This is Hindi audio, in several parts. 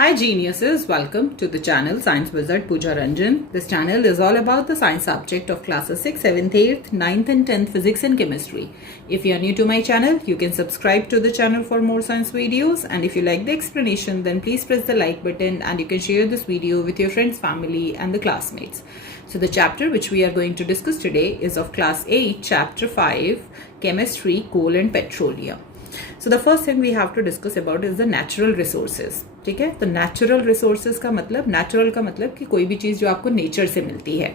Hi geniuses, welcome to the channel Science Wizard Pooja Ranjan. This channel is all about the science subject of classes 6, 7th, 8th, 9th and 10th physics and chemistry. If you are new to my channel, you can subscribe to the channel for more science videos, and if you like the explanation then please press the like button and you can share this video with your friends, family and the classmates. So the chapter which we are going to discuss today is of class 8, chapter 5, chemistry, coal and petroleum. So the first thing we have to discuss about is the natural resources. ठीक है, तो नेचुरल रिसोर्सेज का मतलब, नेचुरल का मतलब कि कोई भी चीज़ जो आपको नेचर से मिलती है,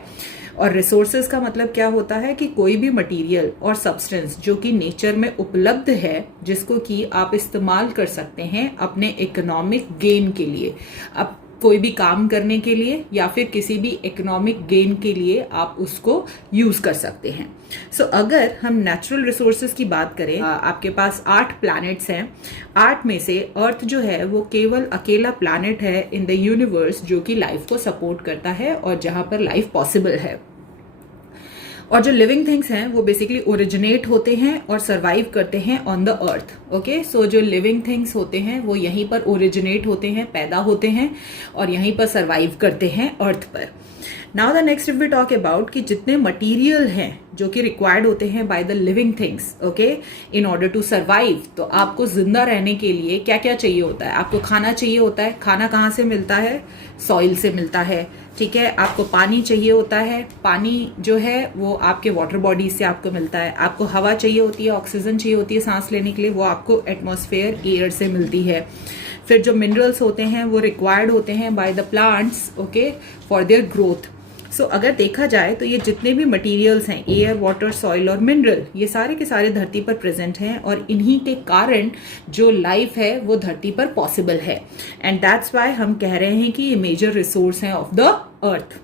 और रिसोर्सेज का मतलब क्या होता है कि कोई भी मटेरियल और सब्सटेंस जो कि नेचर में उपलब्ध है, जिसको कि आप इस्तेमाल कर सकते हैं अपने इकोनॉमिक गेन के लिए, अब कोई भी काम करने के लिए या फिर किसी भी इकोनॉमिक गेन के लिए आप उसको यूज कर सकते हैं. सो अगर हम नेचुरल रिसोर्सेज की बात करें, आपके पास 8 प्लैनेट्स हैं. 8 में से अर्थ जो है वो केवल अकेला प्लैनेट है इन द यूनिवर्स जो कि लाइफ को सपोर्ट करता है और जहां पर लाइफ पॉसिबल है. और जो लिविंग थिंग्स हैं वो बेसिकली ओरिजिनेट होते हैं और सरवाइव करते हैं ऑन द अर्थ. ओके, सो जो लिविंग थिंग्स होते हैं वो यहीं पर ओरिजिनेट होते हैं, पैदा होते हैं और यहीं पर सरवाइव करते हैं अर्थ पर. Now the next if we talk about कि जितने मटीरियल हैं जो कि रिक्वायर्ड होते हैं by the living things, okay, in order to survive. तो आपको जिंदा रहने के लिए क्या क्या चाहिए होता है? आपको खाना चाहिए होता है. खाना कहाँ से मिलता है? सॉइल से मिलता है. ठीक है, आपको पानी चाहिए होता है. पानी जो है वो आपके वाटर बॉडीज से आपको मिलता है. आपको हवा चाहिए होती है, ऑक्सीजन चाहिए होती है सांस लेने के लिए, वो आपको एटमॉस्फेयर, एयर से मिलती है. फिर जो मिनरल्स होते हैं वो रिक्वायर्ड होते हैं by the plants, okay, for their growth. So अगर देखा जाए तो ये जितने भी मटेरियल्स हैं, एयर, वाटर, सॉइल और मिनरल, ये सारे के सारे धरती पर प्रेजेंट हैं और इन्हीं के कारण जो लाइफ है वो धरती पर पॉसिबल है. एंड दैट्स व्हाई हम कह रहे हैं कि ये मेजर रिसोर्स हैं ऑफ द अर्थ.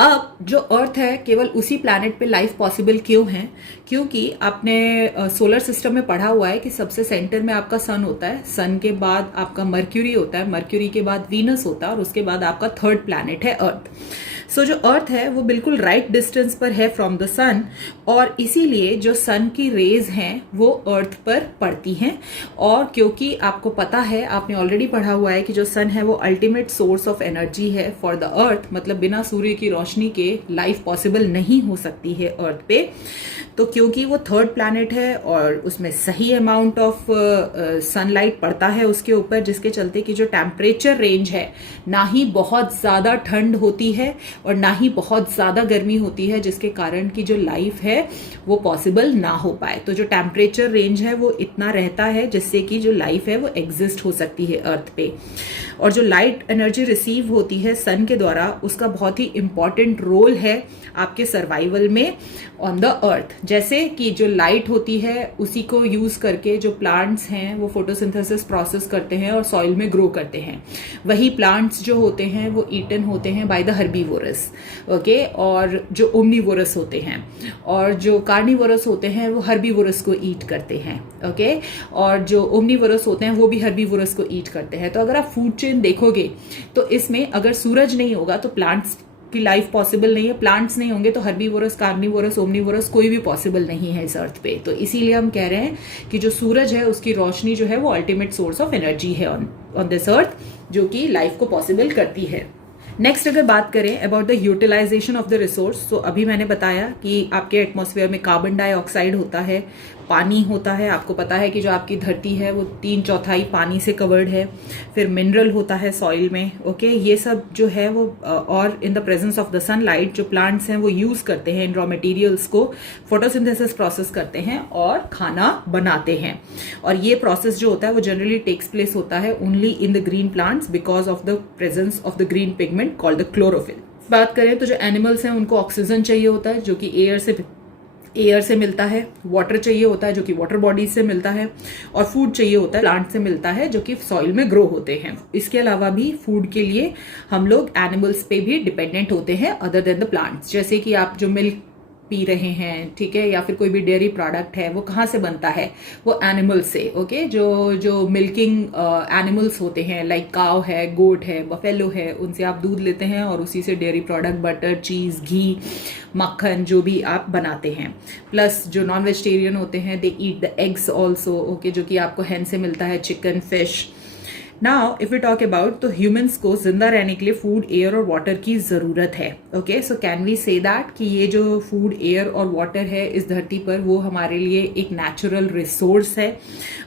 अब जो अर्थ है केवल उसी प्लैनेट पे लाइफ पॉसिबल क्यों है? क्योंकि आपने सोलर सिस्टम में पढ़ा हुआ है कि सबसे सेंटर में आपका सन होता है, सन के बाद आपका मर्क्यूरी होता है, मर्क्यूरी के बाद वीनस होता है और उसके बाद आपका थर्ड प्लैनेट है अर्थ. सो जो अर्थ है वो बिल्कुल राइट डिस्टेंस पर है फ्रॉम द सन, और इसीलिए जो सन की रेज हैं वो अर्थ पर पड़ती हैं. और क्योंकि आपको पता है, आपने ऑलरेडी पढ़ा हुआ है कि जो सन है वो अल्टीमेट सोर्स ऑफ एनर्जी है फॉर द अर्थ, मतलब बिना सूर्य की रोशनी के लाइफ पॉसिबल नहीं हो सकती है अर्थ पे. तो क्योंकि वो थर्ड प्लैनेट है और उसमें सही अमाउंट ऑफ सनलाइट पड़ता है उसके ऊपर, जिसके चलते कि जो टेम्परेचर रेंज है, ना ही बहुत ज्यादा ठंड होती है और ना ही बहुत ज्यादा गर्मी होती है, जिसके कारण की जो लाइफ है वो पॉसिबल ना हो पाए. तो जो टेम्परेचर रेंज है वो इतना रहता है जिससे कि जो लाइफ है वो एग्जिस्ट हो सकती है अर्थ पे. और जो लाइट एनर्जी रिसीव होती है सन के द्वारा, उसका बहुत ही इंपॉर्टेंट रोल है आपके सर्वाइवल में ऑन द अर्थ. जैसे कि जो लाइट होती है उसी को यूज करके जो प्लांट्स हैं वो फोटोसिंथेसिस प्रोसेस करते हैं और सॉइल में ग्रो करते हैं. वही प्लांट्स जो होते हैं वो ईटन होते हैं बाय द हर्बीवोरस, ओके, और जो ओमनीवोरस होते हैं, और जो कार्निवोरस होते हैं वो हर्बीवोरस को ईट करते हैं, ओके, और जो ओमनीवोरस होते हैं वो भी हर्बीवोरस को ईट करते हैं. तो अगर आप फूड चेन देखोगे तो इसमें अगर सूरज नहीं होगा तो प्लांट्स की लाइफ पॉसिबल नहीं है. प्लांट्स नहीं होंगे तो हर्बीवोरस, कार्निवोरस, ओमनीवोरस कोई भी पॉसिबल नहीं है इस अर्थ पे. तो इसीलिए हम कह रहे हैं कि जो सूरज है उसकी रोशनी जो है वो अल्टीमेट सोर्स ऑफ एनर्जी है ऑन दिस अर्थ, जो कि लाइफ को पॉसिबल करती है. नेक्स्ट अगर बात करें about the utilization of the resource, तो अभी मैंने बताया कि आपके एटमॉस्फेयर में कार्बन डाइऑक्साइड होता है, पानी होता है. आपको पता है कि जो आपकी धरती है वो 3/4 पानी से कवर्ड है. फिर मिनरल होता है सॉइल में, ओके, ये सब जो है वो, और in the presence of the sunlight जो प्लांट्स हैं वो यूज करते हैं इन रॉ मटेरियल्स को, फोटोसिंथेसिस प्रोसेस करते हैं और खाना बनाते हैं. और ये प्रोसेस जो होता है वो जनरली टेक्स प्लेस होता है only in the green plants because of the presence of the green pigment called the chlorophyll. बात करें तो जो एनिमल्स हैं उनको ऑक्सीजन चाहिए होता है जो कि एयर से मिलता है, वाटर चाहिए होता है जो कि वाटर बॉडीज से मिलता है, और फूड चाहिए होता है प्लांट से मिलता है जो कि सॉइल में ग्रो होते हैं. इसके अलावा भी फूड के लिए हम लोग एनिमल्स पे भी डिपेंडेंट होते हैं अदर देन द प्लांट्स. जैसे कि आप जो मिल्क पी रहे हैं, ठीक है, या फिर कोई भी डेयरी प्रोडक्ट है, वो कहाँ से बनता है? वो एनिमल से, ओके, जो मिल्किंग एनिमल्स होते हैं, लाइक काव है, गोट है, बफेलो है, उनसे आप दूध लेते हैं और उसी से डेयरी प्रोडक्ट, बटर, चीज, घी, मक्खन जो भी आप बनाते हैं. प्लस जो नॉन वेजिटेरियन होते हैं they eat the eggs also, okay, जो कि आपको हैन से मिलता है, chicken, fish. Now if we talk about, तो ह्यूमंस को जिंदा रहने के लिए फूड, एयर और वाटर की जरूरत है. Okay, so can we say that कि ये जो फूड, एयर और वाटर है इस धरती पर, वो हमारे लिए एक नेचुरल रिसोर्स है.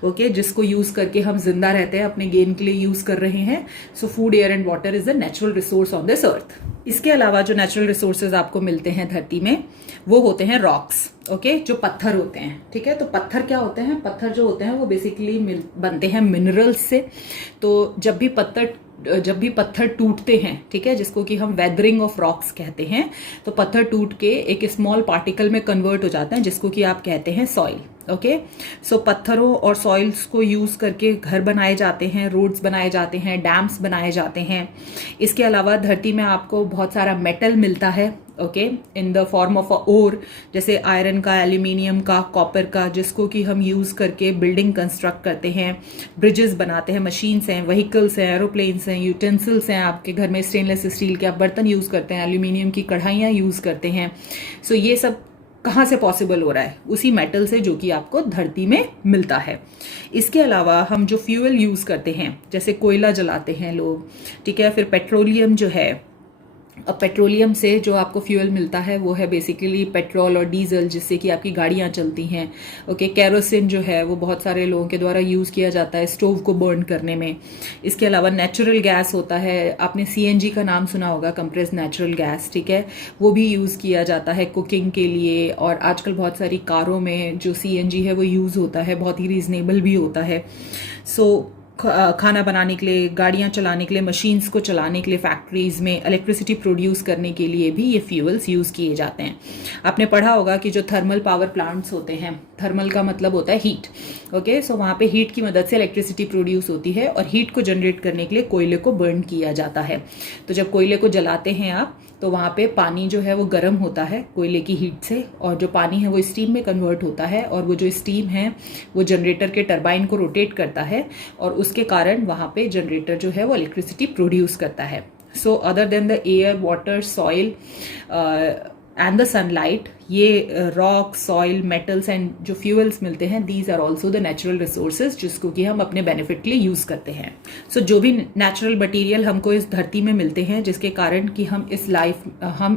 ओके, जिसको यूज करके हम जिंदा रहते हैं, अपने गेन के लिए यूज कर रहे हैं. So food, air and water is the natural resource on this earth. इसके अलावा जो नेचुरल रिसोर्सेज आपको मिलते हैं धरती में, वो होते हैं रॉक्स. ओके, जो पत्थर होते हैं. ठीक है, तो पत्थर क्या होते हैं? पत्थर जो होते हैं वो बेसिकली बनते हैं मिनरल्स से. तो जब भी पत्थर टूटते हैं, ठीक है, जिसको कि हम वेदरिंग ऑफ रॉक्स कहते हैं, तो पत्थर टूट के एक स्मॉल पार्टिकल में कन्वर्ट हो जाते हैं, जिसको कि आप कहते हैं सॉइल. ओके, सो पत्थरों और सॉइल्स को यूज करके घर बनाए जाते हैं, रोड्स बनाए जाते हैं, डैम्स बनाए जाते हैं. इसके अलावा धरती में आपको बहुत सारा मेटल मिलता है. Okay, in the form of a ore, जैसे आयरन का, एल्यूमिनियम का, कॉपर का, जिसको कि हम यूज करके बिल्डिंग कंस्ट्रक्ट करते हैं, ब्रिजेस बनाते हैं, मशीन्स हैं, व्हीकल्स हैं, एरोप्लेन्स हैं, यूटेंसिल्स हैं. आपके घर में स्टेनलेस स्टील के आप बर्तन यूज करते हैं, एल्यूमिनियम की कढ़ाइयाँ यूज करते हैं. सो ये सब कहाँ से पॉसिबल हो रहा है? उसी मेटल से जो कि आपको धरती में मिलता है. इसके अलावा हम जो फ्यूल यूज करते हैं, जैसे कोयला जलाते हैं लोग, ठीक है, फिर पेट्रोलियम जो है, अब पेट्रोलियम से जो आपको फ्यूल मिलता है वो है बेसिकली पेट्रोल और डीजल, जिससे कि आपकी गाड़ियां चलती हैं. ओके, केरोसिन जो है वो बहुत सारे लोगों के द्वारा यूज किया जाता है स्टोव को बर्न करने में. इसके अलावा नेचुरल गैस होता है, आपने सीएनजी का नाम सुना होगा, कंप्रेस्ड नेचुरल गैस. ठीक है, वो भी यूज किया जाता है कुकिंग के लिए. और आजकल बहुत सारी कारों में जो सीएनजी है वो यूज होता है, बहुत ही रीजनेबल भी होता है. सो खाना बनाने के लिए, गाड़ियां चलाने के लिए, मशीन्स को चलाने के लिए, फैक्ट्रीज में इलेक्ट्रिसिटी प्रोड्यूस करने के लिए भी ये फ्यूल्स यूज किए जाते हैं. आपने पढ़ा होगा कि जो थर्मल पावर प्लांट्स होते हैं, थर्मल का मतलब होता है हीट. ओके, सो वहां पे हीट की मदद से इलेक्ट्रिसिटी प्रोड्यूस होती है, और हीट को जनरेट करने के लिए कोयले को बर्न किया जाता है. तो जब कोयले को जलाते हैं आप, तो वहां पे पानी जो है वो गर्म होता है कोयले की हीट से, और जो पानी है वो स्टीम में कन्वर्ट होता है, और वो जो स्टीम है वो जनरेटर के टरबाइन को रोटेट करता है, और उसके कारण वहां पे जनरेटर जो है वो इलेक्ट्रिसिटी प्रोड्यूस करता है. So other than the air, water, soil and the sunlight, ये रॉक, सॉइल, मेटल्स एंड जो फ्यूल्स मिलते हैं, these are also the natural resources, जिसको कि हम अपने बेनिफिट के लिए यूज करते हैं. सो जो भी नेचुरल मटेरियल हमको इस धरती में मिलते हैं, जिसके कारण कि हम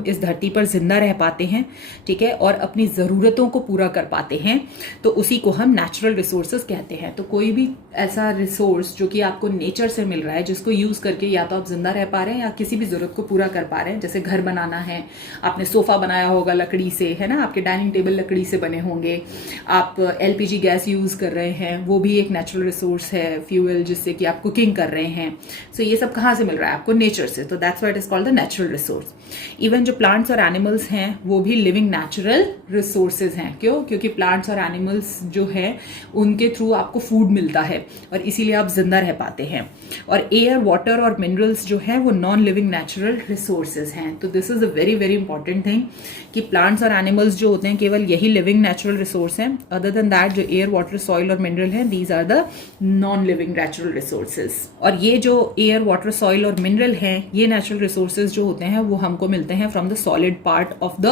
इस धरती पर जिंदा रह पाते हैं, ठीक है, और अपनी जरूरतों को पूरा कर पाते हैं, तो उसी को हम नेचुरल रिसोर्सेज कहते हैं. तो कोई भी ऐसा रिसोर्स जो कि आपको नेचर से मिल रहा है, जिसको यूज करके या तो आप जिंदा रह पा रहे हैं या किसी भी जरूरत को पूरा कर पा रहे हैं. जैसे घर बनाना है, आपने सोफा बनाया होगा लकड़ी से, है ना, आपके डाइनिंग टेबल लकड़ी से बने होंगे. आप एलपीजी गैस यूज कर रहे हैं, वो भी एक नेचुरल रिसोर्स है, फ्यूल, जिससे कि आप कुकिंग कर रहे हैं. सो ये सब कहाँ से मिल रहा है आपको? नेचर से. तो that's why it is called the natural resource. Even जो प्लांट्स और एनिमल्स हैं वो भी लिविंग नेचुरल रिसोर्सेज हैं. क्यों? क्योंकि प्लांट्स और एनिमल्स जो है उनके थ्रू आपको फूड मिलता है, और इसीलिए आप जिंदा रह पाते हैं. और एयर, वाटर और मिनरल्स जो है वो नॉन लिविंग नेचुरल रिसोर्सेज हैं. तो this is a very very important thing कि प्लांट्स और एनिमल्स जो होते हैं केवल यही लिविंग नेचुरल रिसोर्स हैं. अदर देन दैट जो एयर, वाटर, सॉइल और मिनरल हैं, these are the non living natural resources. और ये जो एयर, वाटर, सॉइल और मिनरल हैं, ये नेचुरल रिसोर्सेज जो होते हैं वो हमको मिलते हैं from the solid part of the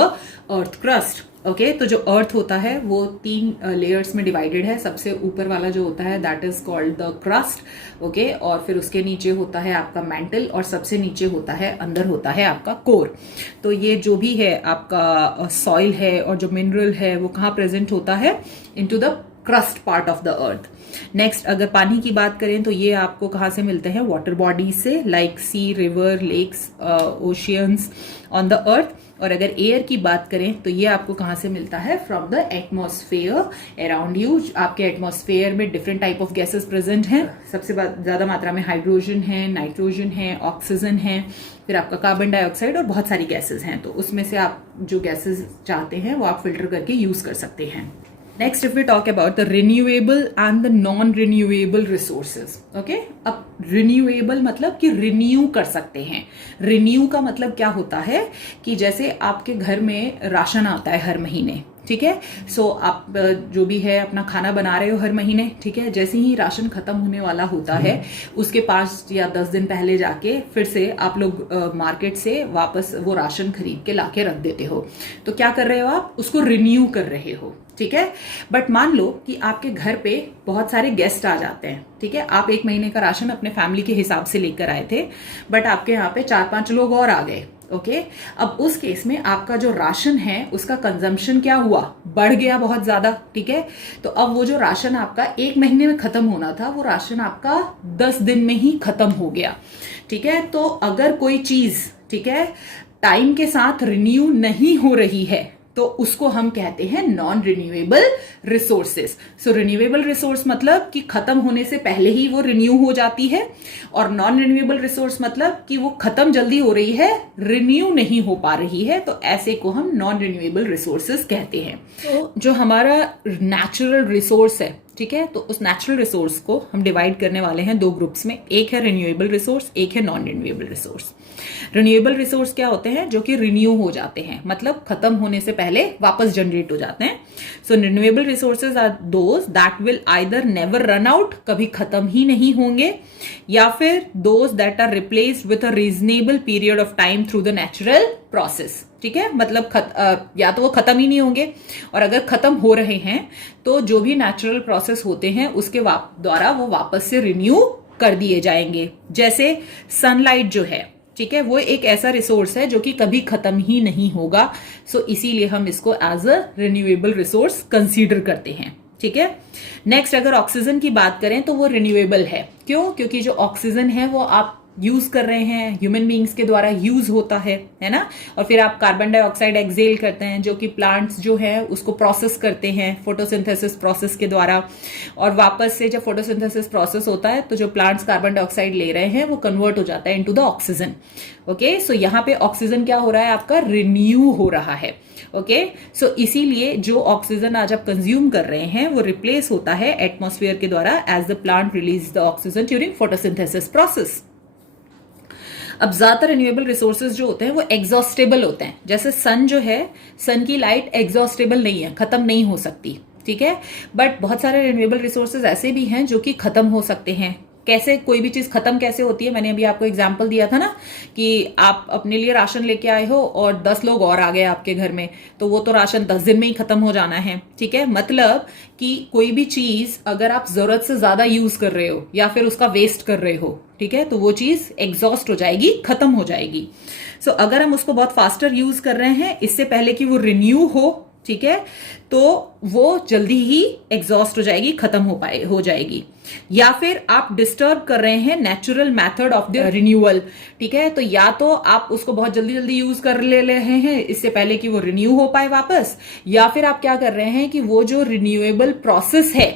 earth crust. Okay, तो जो अर्थ होता है वो 3 लेयर्स में डिवाइडेड है. सबसे ऊपर वाला जो होता है that is called the crust. Okay, और फिर उसके नीचे होता है आपका मैंटल, और सबसे नीचे होता है, अंदर होता है आपका कोर. तो ये जो भी है आपका सॉइल है और जो मिनरल है वो कहाँ प्रेजेंट होता है? Into the crust part of the earth. Next, अगर पानी की बात करें तो ये आपको कहाँ से मिलते हैं? वाटर बॉडीज से, like sea, river, lakes, oceans on the earth. और अगर एयर की बात करें तो ये आपको कहाँ से मिलता है? From the atmosphere around you. आपके एटमॉस्फेयर में different type of gases present हैं. सबसे ज्यादा मात्रा में हाइड्रोजन है, नाइट्रोजन है, ऑक्सीजन है, फिर आपका कार्बन डाइऑक्साइड और बहुत सारी गैसेस हैं. तो उसमें से आप जो गैसेस चाहते हैं वो आप फिल्टर करके यूज कर सकते हैं. Next, if we talk about the renewable and the non renewable resources. Okay, अब रिन्यूएबल मतलब कि रिन्यू कर सकते हैं. रिन्यू का मतलब क्या होता है कि जैसे आपके घर में राशन आता है हर महीने, ठीक है। सो आप जो भी है अपना खाना बना रहे हो हर महीने, ठीक है, जैसे ही राशन खत्म होने वाला होता है उसके 5 या 10 दिन पहले जाके फिर से आप लोग मार्केट से वापस वो राशन खरीद के लाके रख देते हो। तो क्या कर रहे हो आप, उसको रिन्यू कर रहे हो, ठीक है। बट मान लो कि आपके घर पे बहुत सारे गेस्ट आ जाते हैं, ठीक है, आप 1 महीने का राशन अपने फैमिली के हिसाब से लेकर आए थे, बट आपके यहाँ पे 4-5 लोग और आ गए, ओके। अब उस केस में आपका जो राशन है उसका कंजम्पशन क्या हुआ, बढ़ गया बहुत ज्यादा, ठीक है। तो अब वो जो राशन आपका 1 महीने में खत्म होना था वो राशन आपका 10 दिन में ही खत्म हो गया, ठीक है। तो अगर कोई चीज, ठीक है, टाइम के साथ रिन्यू नहीं हो रही है तो उसको हम कहते हैं नॉन रिन्यूएबल रिसोर्सेस। सो रिन्यूएबल रिसोर्स मतलब कि खत्म होने से पहले ही वो रिन्यू हो जाती है, और नॉन रिन्यूएबल रिसोर्स मतलब कि वो खत्म जल्दी हो रही है, रिन्यू नहीं हो पा रही है, तो ऐसे को हम नॉन रिन्यूएबल रिसोर्सेस कहते हैं। तो जो हमारा नेचुरल रिसोर्स है, ठीक है, तो उस नेचुरल रिसोर्स को हम डिवाइड करने वाले हैं 2 ग्रुप्स में, एक है रिन्यूएबल रिसोर्स, एक है non renewable resource. Renewable resource क्या होते हैं, जो कि रिन्यू हो जाते हैं, मतलब खत्म होने से पहले वापस जनरेट हो जाते हैं। So renewable resources are those that will either never run out, कभी खत्म ही नहीं होंगे, या फिर those that are replaced with a reasonable period of time through the natural process, ठीक है। मतलब या तो वो खत्म ही नहीं होंगे, और अगर खत्म हो रहे हैं तो जो भी नेचुरल प्रोसेस होते हैं उसके द्वारा वो वापस से रिन्यू कर दिए जाएंगे। जैसे सनलाइट जो है, ठीक है, वो एक ऐसा रिसोर्स है जो कि कभी खत्म ही नहीं होगा, सो इसीलिए हम इसको as a renewable resource consider करते हैं, ठीक है। नेक्स्ट अगर ऑक्सीजन की बात करें तो वो रिन्यूएबल है, क्यों, क्योंकि जो ऑक्सीजन है वो आप यूज कर रहे हैं, ह्यूमन बींग्स के द्वारा यूज होता है ना, और फिर आप कार्बन डाइऑक्साइड एक्सेल करते हैं जो कि प्लांट्स जो है उसको प्रोसेस करते हैं फोटोसिंथेसिस प्रोसेस के द्वारा, और वापस से जब फोटोसिंथेसिस प्रोसेस होता है तो जो प्लांट्स कार्बन डाइऑक्साइड ले रहे हैं वो कन्वर्ट हो जाता है इनटू द ऑक्सीजन, ओके। सो यहाँ पे ऑक्सीजन क्या हो रहा है, आपका रिन्यू हो रहा है, ओके। सो इसीलिए जो ऑक्सीजन आज आप कंज्यूम कर रहे हैं वो रिप्लेस होता है एटमॉस्फेयर के द्वारा as the plant release the oxygen during photosynthesis process. अब ज्यादातर रिन्यूएबल रिसोर्सेज जो होते हैं वो एग्जॉस्टेबल होते हैं, जैसे सन जो है, सन की लाइट एग्जॉस्टेबल नहीं है, खत्म नहीं हो सकती, ठीक है। बट बहुत सारे रिन्यूएबल रिसोर्सेज ऐसे भी हैं जो कि खत्म हो सकते हैं। कैसे, कोई भी चीज खत्म कैसे होती है, मैंने अभी आपको एग्जांपल दिया था ना कि आप अपने लिए राशन लेके आए हो और 10 लोग और आ गए आपके घर में, तो वो तो राशन 10 दिन में ही खत्म हो जाना है, ठीक है। मतलब कि कोई भी चीज अगर आप जरूरत से ज्यादा यूज कर रहे हो या फिर उसका वेस्ट कर रहे हो, ठीक है, तो वो चीज एग्जॉस्ट हो जाएगी, खत्म हो जाएगी। सो अगर हम उसको बहुत फास्टर यूज कर रहे हैं इससे पहले कि वो रिन्यू हो, ठीक है, तो वो जल्दी ही एग्जॉस्ट हो जाएगी, खत्म हो जाएगी। या फिर आप डिस्टर्ब कर रहे हैं natural method of the renewal, ठीक है, तो या तो आप उसको बहुत जल्दी जल्दी यूज कर ले रहे हैं इससे पहले कि वो रिन्यू हो पाए वापस, या फिर आप क्या कर रहे हैं कि वो जो रिन्यूएबल प्रोसेस है,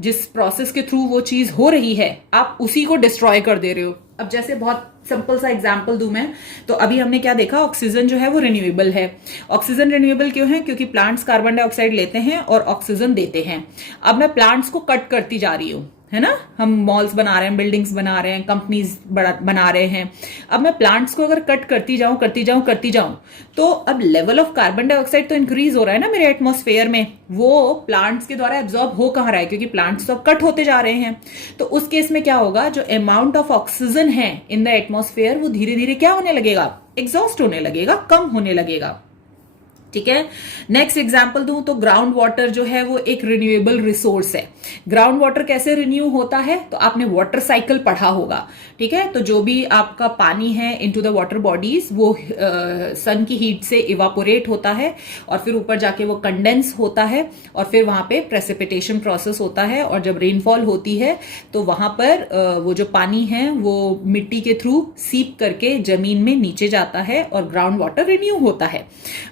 जिस प्रोसेस के थ्रू वो चीज हो रही है, आप उसी को डिस्ट्रॉय कर दे रहे हो। अब जैसे बहुत सिंपल सा एग्जांपल दूं मैं, तो अभी हमने क्या देखा, ऑक्सीजन जो है वो रिन्यूएबल है। ऑक्सीजन रिन्यूएबल क्यों है, क्योंकि प्लांट्स कार्बन डाइऑक्साइड लेते हैं और ऑक्सीजन देते हैं। अब मैं प्लांट्स को कट करती जा रही हूं, है ना, हम मॉल्स बना रहे हैं, बिल्डिंग्स बना रहे हैं, कंपनीज बना रहे हैं। अब मैं प्लांट्स को अगर कट करती जाऊं तो अब लेवल ऑफ कार्बन डाइऑक्साइड तो इंक्रीज हो रहा है ना मेरे एटमॉस्फेयर में, वो प्लांट्स के द्वारा एब्जॉर्ब हो कहां रहा है, क्योंकि प्लांट्स तो कट होते जा रहे हैं। तो उस केस में क्या होगा, जो अमाउंट ऑफ ऑक्सीजन है इन द एटमॉस्फेयर वो धीरे धीरे क्या होने लगेगा, एग्जॉस्ट होने लगेगा, कम होने लगेगा, ठीक है। नेक्स्ट एग्जांपल दूं तो ग्राउंड वाटर जो है वो एक रिन्यूएबल रिसोर्स है। ग्राउंड वाटर कैसे रिन्यू होता है, तो आपने वाटर साइकिल पढ़ा होगा, ठीक है। तो जो भी आपका पानी है इनटू द वाटर बॉडीज वो सन की हीट से इवापोरेट होता है और फिर ऊपर जाके वो कंडेंस होता है और फिर वहां पे प्रेसिपिटेशन प्रोसेस होता है, और जब रेनफॉल होती है तो वहां पर वो जो पानी है वो मिट्टी के थ्रू सीप करके जमीन में नीचे जाता है और ग्राउंड वाटर रिन्यू होता है।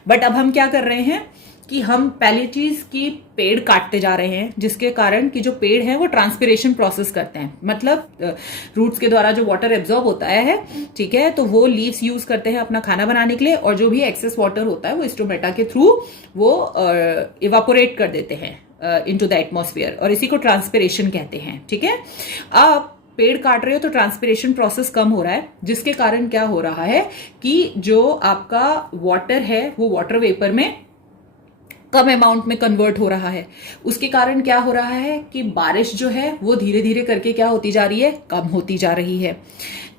बट अब हम क्या कर रहे हैं कि हम पहली चीज की पेड़ काटते जा रहे हैं, जिसके कारण कि जो पेड़ है वो ट्रांसपिरेशन प्रोसेस करते हैं, मतलब रूट्स के द्वारा जो वाटर एब्जॉर्ब होता है, ठीक है, तो वो लीव्स यूज करते हैं अपना खाना बनाने के लिए, और जो भी एक्सेस वाटर होता है वो स्टोमेटा के थ्रू वो इवापोरेट कर देते हैं इनटू द एटमॉस्फेयर, और इसी को ट्रांसपिरेशन कहते हैं, ठीक है। अब पेड़ काट रहे हो तो ट्रांसपिरेशन प्रोसेस कम हो रहा है, जिसके कारण क्या हो रहा है कि जो आपका वाटर है वो वाटर वेपर में कम अमाउंट में कन्वर्ट हो रहा है। उसके कारण क्या हो रहा है कि बारिश जो है वो धीरे धीरे करके क्या होती जा रही है, कम होती जा रही है।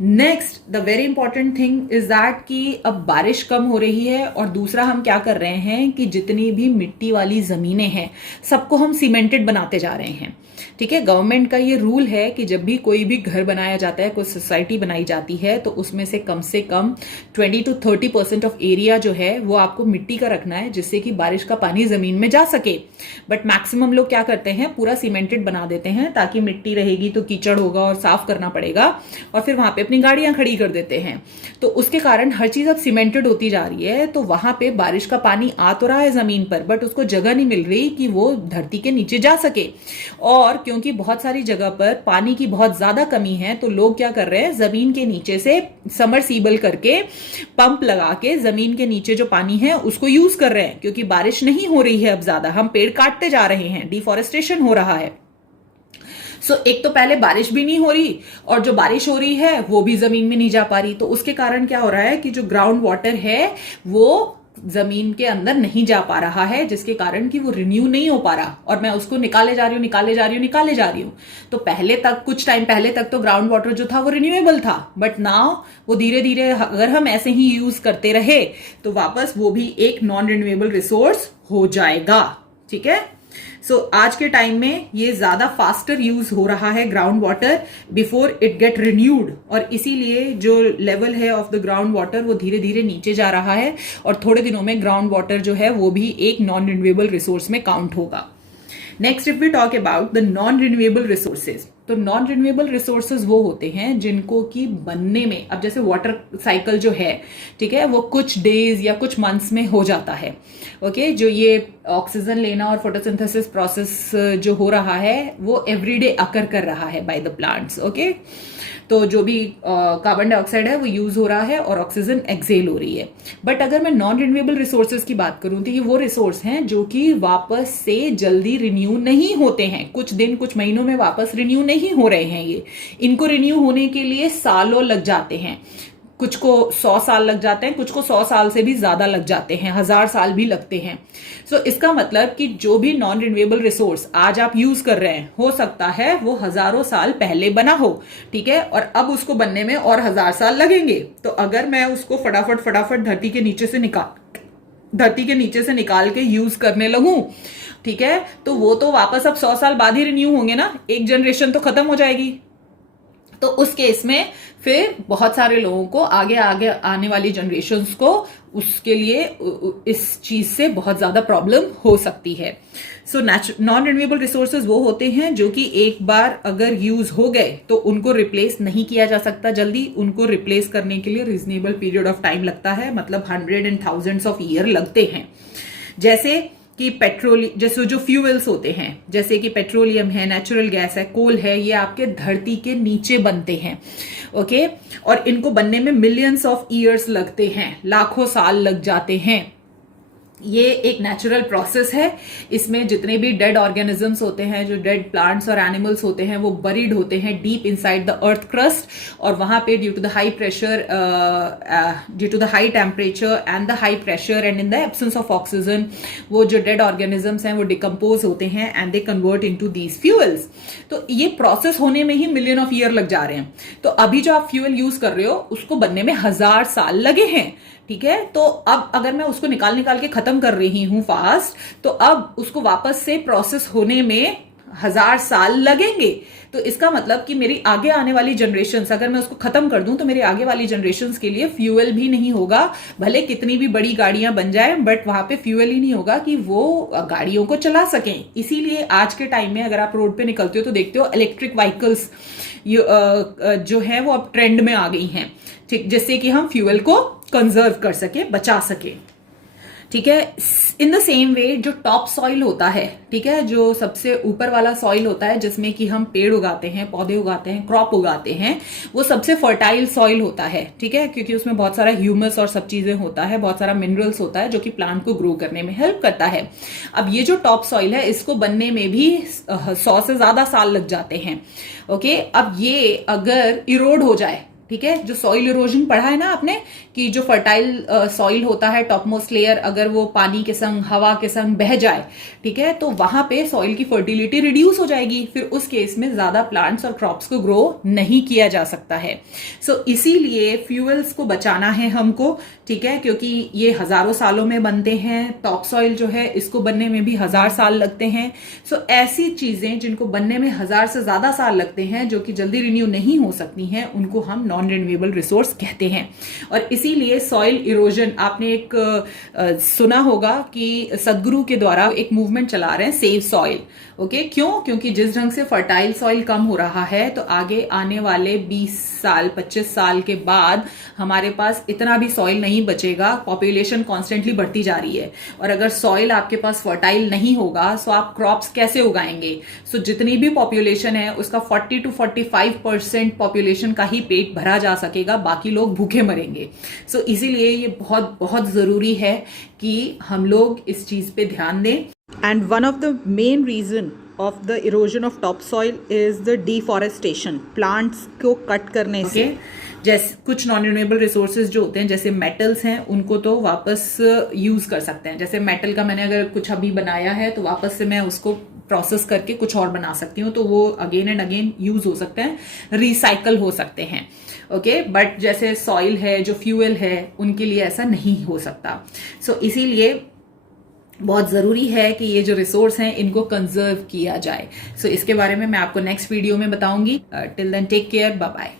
Next the very important thing is that कि अब बारिश कम हो रही है और दूसरा हम क्या कर रहे हैं कि जितनी भी मिट्टी वाली जमीनें हैं सबको हम सीमेंटेड बनाते जा रहे हैं। ठीक है, गवर्नमेंट का ये रूल है कि जब भी कोई भी घर बनाया जाता है, कोई सोसाइटी बनाई जाती है, तो उसमें से कम 20 to 30% ऑफ एरिया जो है वो आपको मिट्टी का रखना है, जिससे कि बारिश का पानी जमीन में जा सके। बट मैक्सिमम लोग क्या करते हैं, पूरा सीमेंटेड बना देते हैं, ताकि मिट्टी रहेगी तो कीचड़ होगा और साफ करना पड़ेगा, और फिर वहां पे अपनी गाड़ियां खड़ी कर देते हैं। तो उसके कारण हर चीज अब सीमेंटेड होती जा रही है, तो वहां पे बारिश का पानी आ तो रहा है जमीन पर, बट उसको जगह नहीं मिल रही कि वो धरती के नीचे जा सके। और क्योंकि बहुत सारी जगह पर पानी की बहुत ज्यादा कमी है, तो लोग क्या कर रहे हैं, जमीन के नीचे से समरसीबल करके पंप लगा के जमीन के नीचे जो पानी है उसको यूज कर रहे हैं, क्योंकि बारिश नहीं हो रही है अब ज्यादा, हम पेड़ काटते जा रहे हैं, डिफॉरेस्टेशन हो रहा है। एक तो पहले बारिश भी नहीं हो रही, और जो बारिश हो रही है वो भी जमीन में नहीं जा पा रही, तो उसके कारण क्या हो रहा है कि जो ग्राउंड वाटर है वो जमीन के अंदर नहीं जा पा रहा है, जिसके कारण कि वो रिन्यू नहीं हो पा रहा, और मैं उसको निकाले जा रही हूं। तो पहले तक, कुछ टाइम पहले तक तो ग्राउंड वाटर जो था वो रिन्यूएबल था, बट नाउ वो धीरे धीरे अगर हम ऐसे ही यूज करते रहे तो वापस वो भी एक नॉन रिन्यूएबल रिसोर्स हो जाएगा। ठीक है, आज के टाइम में ये ज्यादा फास्टर यूज हो रहा है ground water before it get renewed, और इसीलिए जो लेवल है ऑफ द ग्राउंड वाटर वो धीरे धीरे नीचे जा रहा है, और थोड़े दिनों में ग्राउंड वाटर जो है वो भी एक नॉन रिन्यूएबल रिसोर्स में काउंट होगा। Next, if we talk about the non renewable resources, तो नॉन रिन्यूएबल रिसोर्सेज वो होते हैं जिनको की बनने में, अब जैसे वाटर साइकिल जो है, ठीक है, वो कुछ डेज या कुछ मंथ्स में हो जाता है। ओके, जो ये ऑक्सीजन लेना और फोटोसिंथेसिस प्रोसेस जो हो रहा है वो एवरीडे अकर कर रहा है बाय द प्लांट्स। ओके, तो जो भी कार्बन डाइऑक्साइड है वो यूज हो रहा है और ऑक्सीजन एक्सेल हो रही है। बट अगर मैं नॉन रिन्यूएबल रिसोर्सेज की बात करूं तो ये वो रिसोर्स हैं जो कि वापस से जल्दी रिन्यू नहीं होते हैं, कुछ दिन कुछ महीनों में वापस रिन्यू नहीं हो रहे हैं। ये इनको रिन्यू होने के लिए सालों लग जाते हैं, कुछ को 100 साल लग जाते हैं, कुछ को 100 साल से भी ज्यादा लग जाते हैं, 1000 साल भी लगते हैं। इसका मतलब कि जो भी नॉन रिन्यूएबल रिसोर्स आज आप यूज कर रहे हैं, हो सकता है वो हजारों साल पहले बना हो, ठीक है, और अब उसको बनने में और 1000 साल लगेंगे। तो अगर मैं उसको फटाफट धरती के नीचे से निकाल के यूज करने लगूं, ठीक है, तो वो तो वापस अब 100 साल बाद ही रिन्यू होंगे ना, एक जनरेशन तो खत्म हो जाएगी। तो उस केस में फिर बहुत सारे लोगों को, आगे आने वाली जनरेशन्स को, उसके लिए इस चीज से बहुत ज्यादा प्रॉब्लम हो सकती है। नॉन रिन्यूएबल रिसोर्सेज वो होते हैं जो कि एक बार अगर यूज हो गए तो उनको रिप्लेस नहीं किया जा सकता जल्दी, उनको रिप्लेस करने के लिए रीजनेबल पीरियड ऑफ टाइम लगता है, मतलब 100 and thousands ऑफ ईयर लगते हैं। जैसे कि जैसे जो फ्यूल्स होते हैं, जैसे कि पेट्रोलियम है, नेचुरल गैस है, कोल है, ये आपके धरती के नीचे बनते हैं। ओके, और इनको बनने में मिलियंस ऑफ ईयर्स लगते हैं, लाखों साल लग जाते हैं। ये एक नेचुरल प्रोसेस है। इसमें जितने भी डेड ऑर्गेनिजम्स होते हैं, जो डेड प्लांट्स और एनिमल्स होते हैं, वो बरीड होते हैं deep inside the earth crust, और वहां पे due to the high pressure, due to the high temperature and the high pressure and in the absence of oxygen, वो जो डेड ऑर्गेनिजम्स हैं वो डिकम्पोज होते हैं and they convert into these fuels. तो ये प्रोसेस होने में ही मिलियन ऑफ ईयर लग जा रहे हैं। तो अभी जो आप फ्यूल यूज कर रहे हो उसको बनने में 1000 साल लगे हैं, ठीक है। तो अब अगर मैं उसको निकाल के खत्म कर रही हूं फास्ट, तो अब उसको वापस से प्रोसेस होने में 1000 साल लगेंगे। तो इसका मतलब कि मेरी आगे आने वाली जनरेशन्स, अगर मैं उसको खत्म कर दूं तो मेरी आगे वाली जनरेशन्स के लिए फ्यूल भी नहीं होगा। भले कितनी भी बड़ी गाड़ियां बन जाए, बट वहां पे फ्यूल ही नहीं होगा कि वो गाड़ियों को चला सकें। इसीलिए आज के टाइम में अगर आप रोड पे निकलते हो तो देखते हो इलेक्ट्रिक व्हीकल्स जो है वो अब ट्रेंड में आ गई हैं, ठीक, जिससे कि हम फ्यूल को कंजर्व कर सके, बचा सके, ठीक है। इन द सेम वे जो टॉप सॉइल होता है, ठीक है, जो सबसे ऊपर वाला सॉइल होता है जिसमें कि हम पेड़ उगाते हैं, पौधे उगाते हैं, क्रॉप उगाते हैं, वो सबसे फर्टाइल सॉइल होता है, ठीक है, क्योंकि उसमें बहुत सारा ह्यूमस और सब चीजें होता है, बहुत सारा मिनरल्स होता है जो कि प्लांट को ग्रो करने में हेल्प करता है। अब ये जो टॉप सॉइल है, इसको बनने में भी 100 से ज्यादा साल लग जाते हैं। ओके, अब ये अगर इरोड हो जाए, ठीक है। जो सॉइल इरोजन पढ़ा है ना आपने कि जो फर्टाइल सॉइल होता है टॉप मोस्ट लेयर अगर वो पानी के संग हवा के संग बह जाए, ठीक है, तो वहां पे सॉइल की फर्टिलिटी रिड्यूस हो जाएगी, फिर उस केस में ज्यादा प्लांट्स और क्रॉप्स को ग्रो नहीं किया जा सकता है। सो इसीलिए फ्यूअल्स को बचाना है हमको, ठीक है, क्योंकि ये हजारों सालों में बनते हैं। टॉप सॉइल जो है इसको बनने में भी 1000 साल लगते हैं। सो ऐसी चीजें जिनको बनने में 1000 से ज्यादा साल लगते हैं, जो कि जल्दी रिन्यू नहीं हो सकती हैं, उनको हम नॉन रिन्यूएबल रिसोर्स कहते हैं। और इसीलिए सॉइल इरोजन, आपने एक सुना होगा कि सदगुरु के द्वारा एक मूवमेंट चला रहे हैं सेव सॉइल। ओके, क्यों? क्योंकि जिस ढंग से फर्टाइल सॉइल कम हो रहा है, तो आगे आने वाले 20 साल 25 साल के बाद हमारे पास इतना भी सॉइल नहीं बचेगा। पॉपुलेशन कॉन्स्टेंटली बढ़ती जा रही है, और अगर सॉइल आपके पास फर्टाइल नहीं होगा तो आप क्रॉप्स कैसे उगाएंगे? सो जितनी भी पॉपुलेशन है उसका 40 to 45% पॉपुलेशन का ही पेट भरा जा सकेगा, बाकी लोग भूखे मरेंगे। सो इसीलिए ये बहुत बहुत जरूरी है कि हम लोग इस चीज पे ध्यान दें। And one of the main reason of the erosion of topsoil is the deforestation. Plants को कट करने से जैसे कुछ नॉन रिन्यूएबल रिसोर्सेज जो होते हैं, जैसे मेटल्स हैं, उनको तो वापस यूज कर सकते हैं। जैसे मेटल का मैंने अगर कुछ अभी बनाया है तो वापस से मैं उसको प्रोसेस करके कुछ और बना सकती हूँ, तो वो अगेन एंड अगेन यूज हो सकते हैं, रिसाइकल हो सकते हैं। ओके, बट जैसे सॉइल है, जो फ्यूल है, उनके लिए ऐसा नहीं हो सकता। सो इसीलिए बहुत जरूरी है कि ये जो रिसोर्स हैं इनको कंजर्व किया जाए। सो इसके बारे में मैं आपको नेक्स्ट वीडियो में बताऊंगी। Till then take care, bye bye.